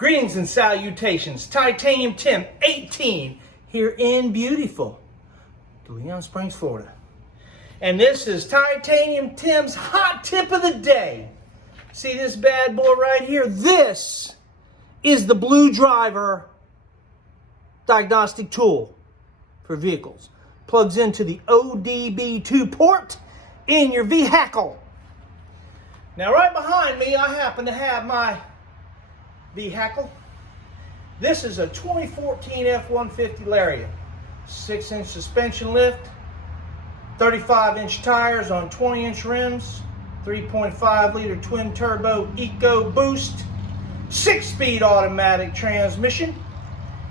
Greetings and salutations. Titanium Tim 18 here in beautiful DeLeon Springs, Florida. And this is Titanium Tim's hot tip of the day. See this bad boy right here? This is the Blue Driver diagnostic tool for vehicles. Plugs into the ODB2 port in your vehicle. Now right behind me, I happen to have my vehicle. This is a 2014 F-150 Lariat. 6-inch suspension lift, 35-inch tires on 20-inch rims, 3.5-liter twin-turbo EcoBoost, 6-speed automatic transmission,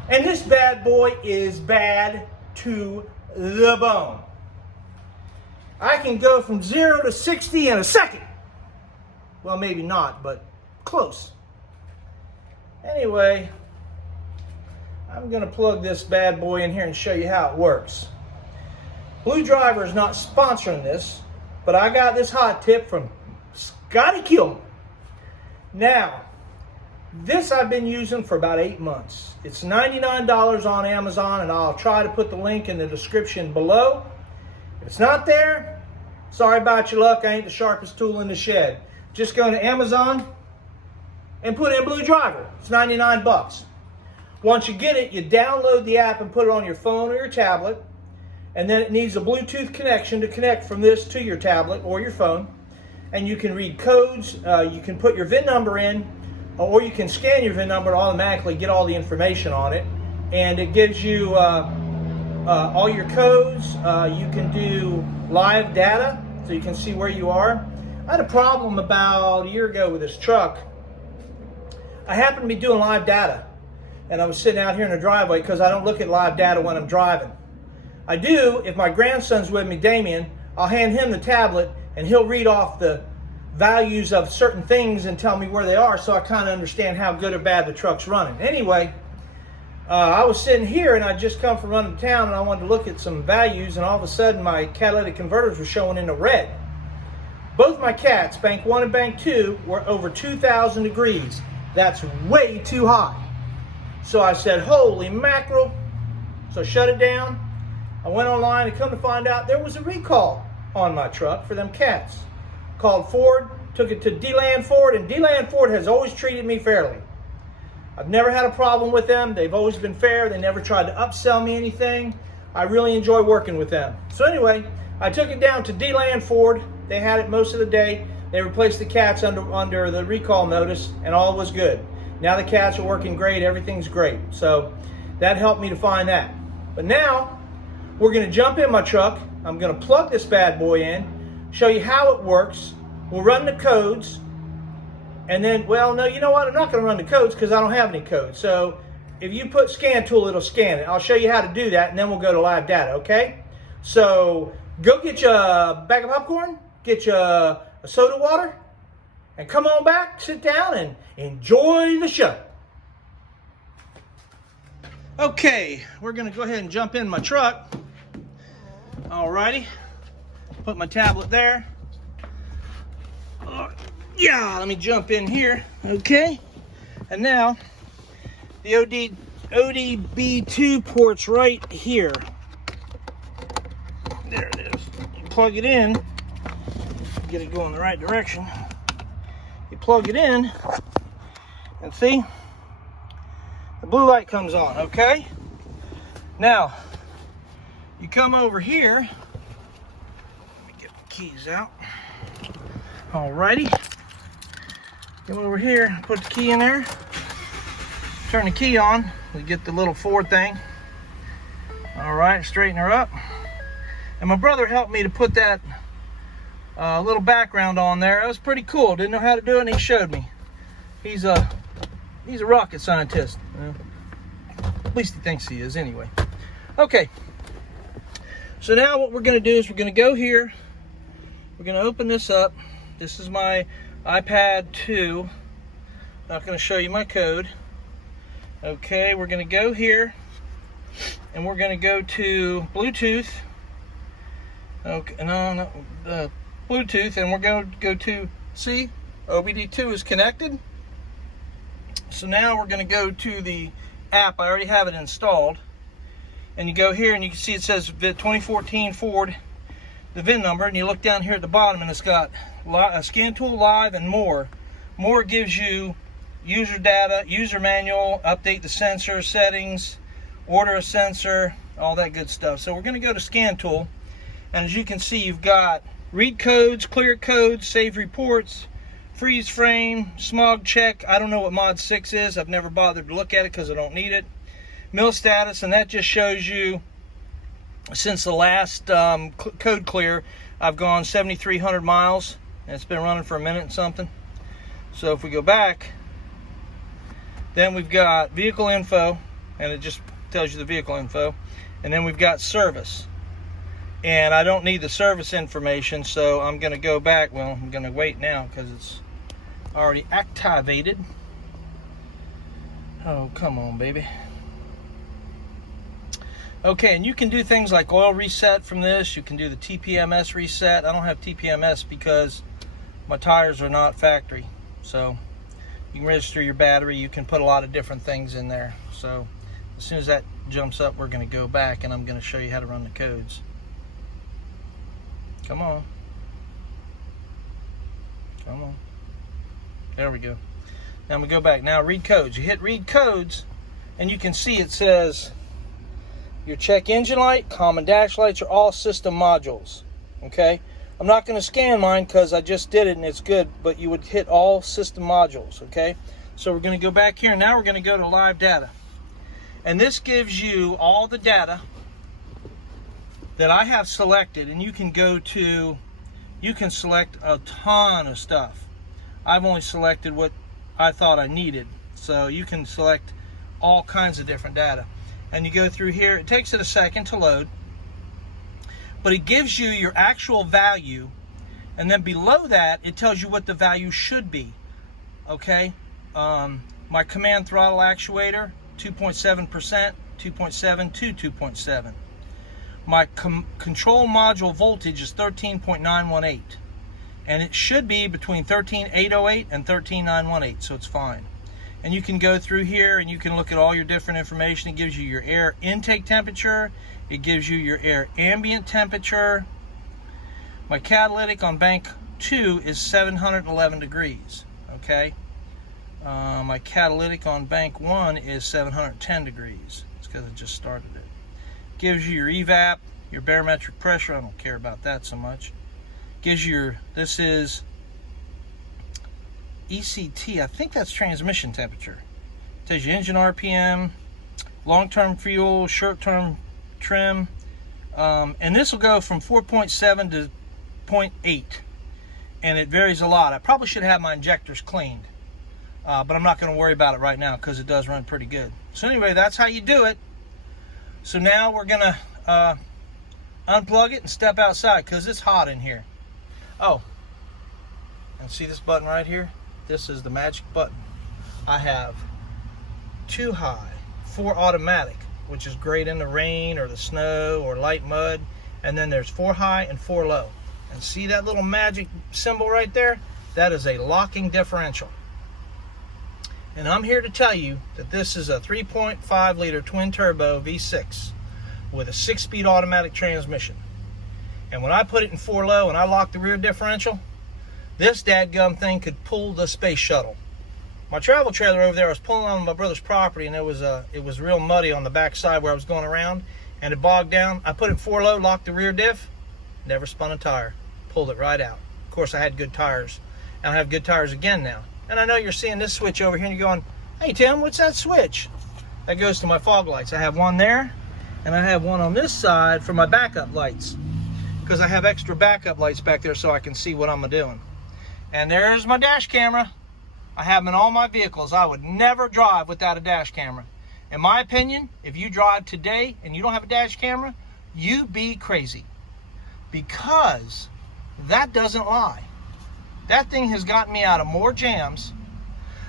and this bad boy is bad to the bone. I can go from 0 to 60 in a second. Well, maybe not, but close. Anyway, I'm going to plug this bad boy in here and show you how it works. Blue Driver is not sponsoring this, but I got this hot tip from Scotty Kilman. Now, this I've been using for about 8 months. It's $99 on Amazon, and I'll try to put the link in the description below. If it's not there, sorry about your luck. I ain't the sharpest tool in the shed. Just go to Amazon and put in Blue Driver. It's 99 bucks. Once you get it, you download the app and put it on your phone or your tablet. And then it needs a Bluetooth connection to connect from this to your tablet or your phone. And you can read codes. You can put your VIN number in, or you can scan your VIN number and automatically get all the information on it. And it gives you all your codes. You can do live data, so you can see where you are. I had a problem about a year ago with this truck. I happened to be doing live data, and I was sitting out here in the driveway because I don't look at live data when I'm driving. I do if my grandson's with me, Damien. I'll hand him the tablet, and he'll read off the values of certain things and tell me where they are, so I kind of understand how good or bad the truck's running. Anyway, I was sitting here, and I just come from running to town, and I wanted to look at some values, and all of a sudden my catalytic converters were showing in the red. Both my cats, bank 1 and bank 2, were over 2,000 degrees. That's way too high. So I said, holy mackerel. So I shut it down. I went online and come to find out there was a recall on my truck for them cats. Called Ford, took it to DeLand Ford, and DeLand Ford has always treated me fairly. I've never had a problem with them. They've always been fair. They never tried to upsell me anything. I really enjoy working with them. So anyway, I took it down to DeLand Ford. They had it most of the day. They replaced the cats under the recall notice, and all was good. Now the cats are working great. Everything's great. So that helped me to find that. But now we're going to jump in my truck. I'm going to plug this bad boy in, show you how it works. We'll run the codes. And then, well, no, you know what? I'm not going to run the codes because I don't have any codes. So if you put scan tool, it'll scan it. I'll show you how to do that, and then we'll go to live data, okay? So go get you a bag of popcorn, get you a soda water, and come on back, sit down, and enjoy the show. Okay, we're going to go ahead and jump in my truck. Alrighty, put my tablet there. Yeah, let me jump in here. Okay, and now the ODB2 port's right here. There it is. You plug it in. Get it going the right direction. You plug it in, and see, the blue light comes on, okay? Now, you come over here. Let me get the keys out. Alrighty. Come over here, put the key in there. Turn the key on. We get the little Ford thing. Alright, straighten her up. And my brother helped me to put that little background on there. It was pretty cool. Didn't know how to do it, and he showed me. He's a rocket scientist. At least he thinks he is anyway. Okay. So now what we're going to do is we're going to go here. We're going to open this up. This is my iPad 2. Not going to show you my code. Okay, we're going to go here, and we're going to go to Bluetooth. Okay, no, Bluetooth, and we're going to go to, see, OBD2 is connected. So now we're going to go to the app. I already have it installed. And you go here and you can see it says 2014 Ford, the VIN number, and you look down here at the bottom and it's got a Scan Tool Live and more. More gives you user data, user manual, update the sensor settings, order a sensor, all that good stuff. So we're going to go to Scan Tool, and as you can see, you've got read codes, clear codes, save reports, freeze frame, smog check. I don't know what mod 6 is. I've never bothered to look at it because I don't need it. Mil status, and that just shows you since the last code clear, I've gone 7,300 miles, and it's been running for a minute and something. So if we go back, then we've got vehicle info, and it just tells you the vehicle info, and then we've got service. And I don't need the service information, so I'm going to go back. Well, I'm going to wait now because it's already activated. Oh, come on, baby. Okay, and you can do things like oil reset from this. You can do the TPMS reset. I don't have TPMS because my tires are not factory. So you can register your battery. You can put a lot of different things in there. So as soon as that jumps up, we're going to go back and I'm going to show you how to run the codes. Come on. Come on. There we go. Now we go back. Now read codes. You hit read codes and you can see it says your check engine light, common dash lights are all system modules. Okay? I'm not going to scan mine because I just did it and it's good, but you would hit all system modules. Okay? So we're going to go back here. Now we're going to go to live data. And this gives you all the data that I have selected, and you can go to, you can select a ton of stuff. I've only selected what I thought I needed. So you can select all kinds of different data. And you go through here, it takes it a second to load, but it gives you your actual value, and then below that, it tells you what the value should be. Okay? My command throttle actuator, 2.7%, 2.7 to 2.7. My control module voltage is 13.918, and it should be between 13.808 and 13.918, so it's fine. And you can go through here and you can look at all your different information. It gives you your air intake temperature. It gives you your air ambient temperature. My catalytic on bank 2 is 711 degrees. Okay. My catalytic on bank 1 is 710 degrees. It's because I just started it. Gives you your evap, your barometric pressure. I don't care about that so much. Gives you your, this is ECT, I think that's transmission temperature. Tells you engine RPM, long-term fuel, short-term trim, and this will go from 4.7 to 0.8, and it varies a lot. I probably should have my injectors cleaned, but I'm not going to worry about it right now because it does run pretty good. So anyway, that's how you do it. So now we're going to unplug it and step outside because it's hot in here. Oh, and see this button right here? This is the magic button. I have 2 high, 4 automatic, which is great in the rain or the snow or light mud. And then there's 4 high and 4 low. And see that little magic symbol right there? That is a locking differential. And I'm here to tell you that this is a 3.5 liter twin turbo V6 with a 6-speed automatic transmission. And when I put it in 4 low and I lock the rear differential, this dadgum thing could pull the space shuttle. My travel trailer over there, I was pulling on my brother's property, and it was real muddy on the back side where I was going around, and it bogged down. I put it in 4 low, locked the rear diff, never spun a tire, pulled it right out. Of course, I had good tires, and I have good tires again now. And I know you're seeing this switch over here, and you're going, "Hey Tim, what's that switch?" That goes to my fog lights. I have one there, and I have one on this side for my backup lights, because I have extra backup lights back there so I can see what I'm doing. And there's my dash camera. I have them in all my vehicles. I would never drive without a dash camera. In my opinion, if you drive today and you don't have a dash camera, you be crazy. Because that doesn't lie. That thing has gotten me out of more jams.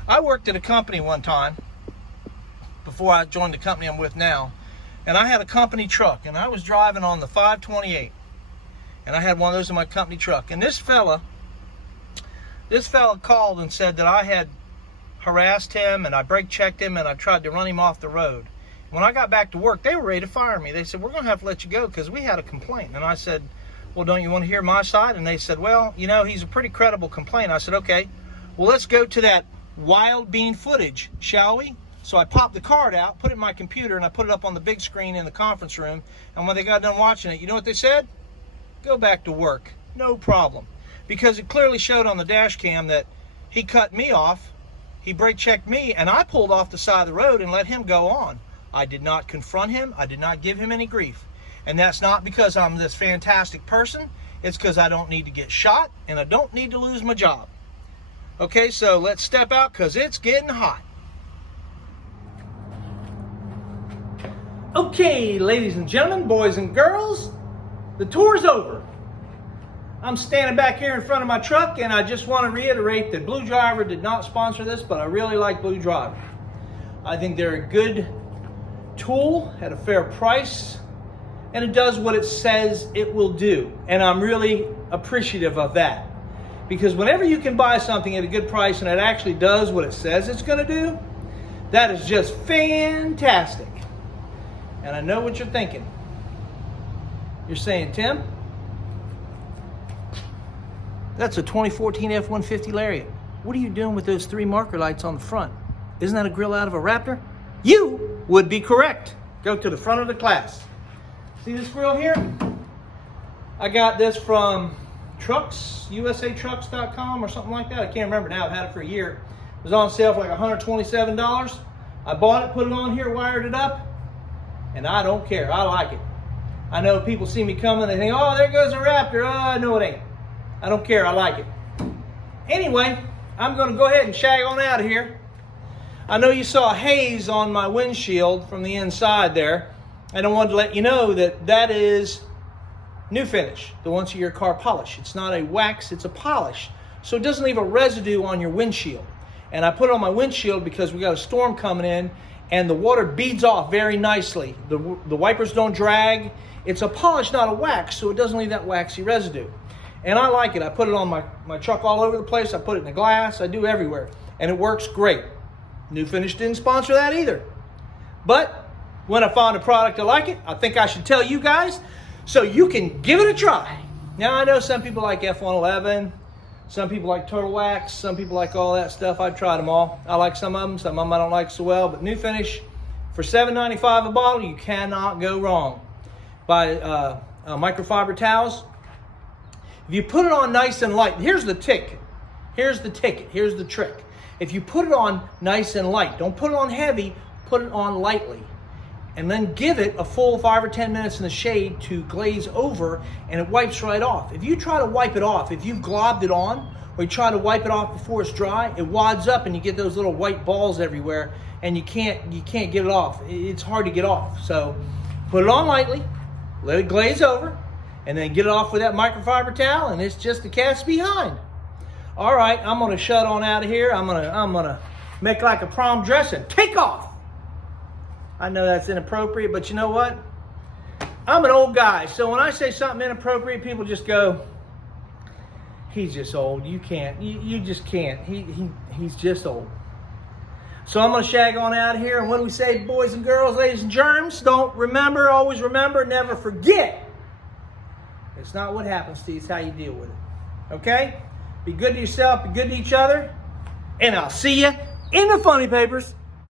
I worked at a company one time before I joined the company I'm with now. And I had a company truck. And I was driving on the 528. And I had one of those in my company truck. And this fella called and said that I had harassed him and I brake checked him and I tried to run him off the road. When I got back to work, they were ready to fire me. They said, we're going to have to let you go because we had a complaint. And I said, well, don't you want to hear my side? And they said, well, you know, he's a pretty credible complaint. I said, okay, well, let's go to that wild bean footage, shall we? So I popped the card out, put it in my computer, and I put it up on the big screen in the conference room. And when they got done watching it, you know what they said? Go back to work. No problem. Because it clearly showed on the dash cam that he cut me off, he brake checked me, and I pulled off the side of the road and let him go on. I did not confront him. I did not give him any grief. And that's not because I'm this fantastic person. It's because I don't need to get shot and I don't need to lose my job. Okay, so let's step out because it's getting hot. Okay, ladies and gentlemen, boys and girls, the tour's over. I'm standing back here in front of my truck and I just want to reiterate that Blue Driver did not sponsor this, but I really like Blue Driver. I think they're a good tool at a fair price, and it does what it says it will do. And I'm really appreciative of that. Because whenever you can buy something at a good price and it actually does what it says it's going to do, that is just fantastic. And I know what you're thinking. You're saying, Tim, that's a 2014 F-150 Lariat. What are you doing with those 3 marker lights on the front? Isn't that a grill out of a Raptor? You would be correct. Go to the front of the class. See this grill here? I got this from usatrucks.com or something like that. I can't remember now. I've had it for a year. It was on sale for like $127. I bought it, put it on here, wired it up, and I don't care. I like it. I know people see me coming, they think, oh, there goes a Raptor. Oh, no, it ain't. I don't care. I like it. Anyway, I'm going to go ahead and shag on out of here. I know you saw haze on my windshield from the inside there. And I wanted to let you know that that is new finish, the once a year car polish. It's not a wax, it's a polish. So it doesn't leave a residue on your windshield. And I put it on my windshield because we got a storm coming in and the water beads off very nicely. The wipers don't drag. It's a polish, not a wax, so it doesn't leave that waxy residue. And I like it. I put it on my truck all over the place. I put it in the glass. I do everywhere. And it works great. New Finish didn't sponsor that either. But when I find a product I like it, I think I should tell you guys so you can give it a try. Now, I know some people like F111. Some people like Turtle Wax. Some people like all that stuff. I've tried them all. I like some of them. Some of them I don't like so well. But New Finish, for $7.95 a bottle, you cannot go wrong. Buy microfiber towels. If you put it on nice and light, here's the ticket. Here's the trick. If you put it on nice and light, don't put it on heavy, put it on lightly. And then give it a full 5 or 10 minutes in the shade to glaze over, and it wipes right off. If you try to wipe it off, if you've globbed it on, or you try to wipe it off before it's dry, it wads up and you get those little white balls everywhere, and you can't get it off. It's hard to get off. So put it on lightly, let it glaze over, and then get it off with that microfiber towel, and it's just the cat's behind. All right, I'm gonna shut on out of here. I'm gonna make like a prom dress and take off. I know that's inappropriate, but you know what? I'm an old guy, so when I say something inappropriate, people just go, he's just old. You can't. You just can't. He's just old. So I'm gonna shag on out of here. And what do we say, boys and girls, ladies and germs? Always remember, never forget. It's not what happens to you, it's how you deal with it. Okay? Be good to yourself, be good to each other, and I'll see you in the funny papers.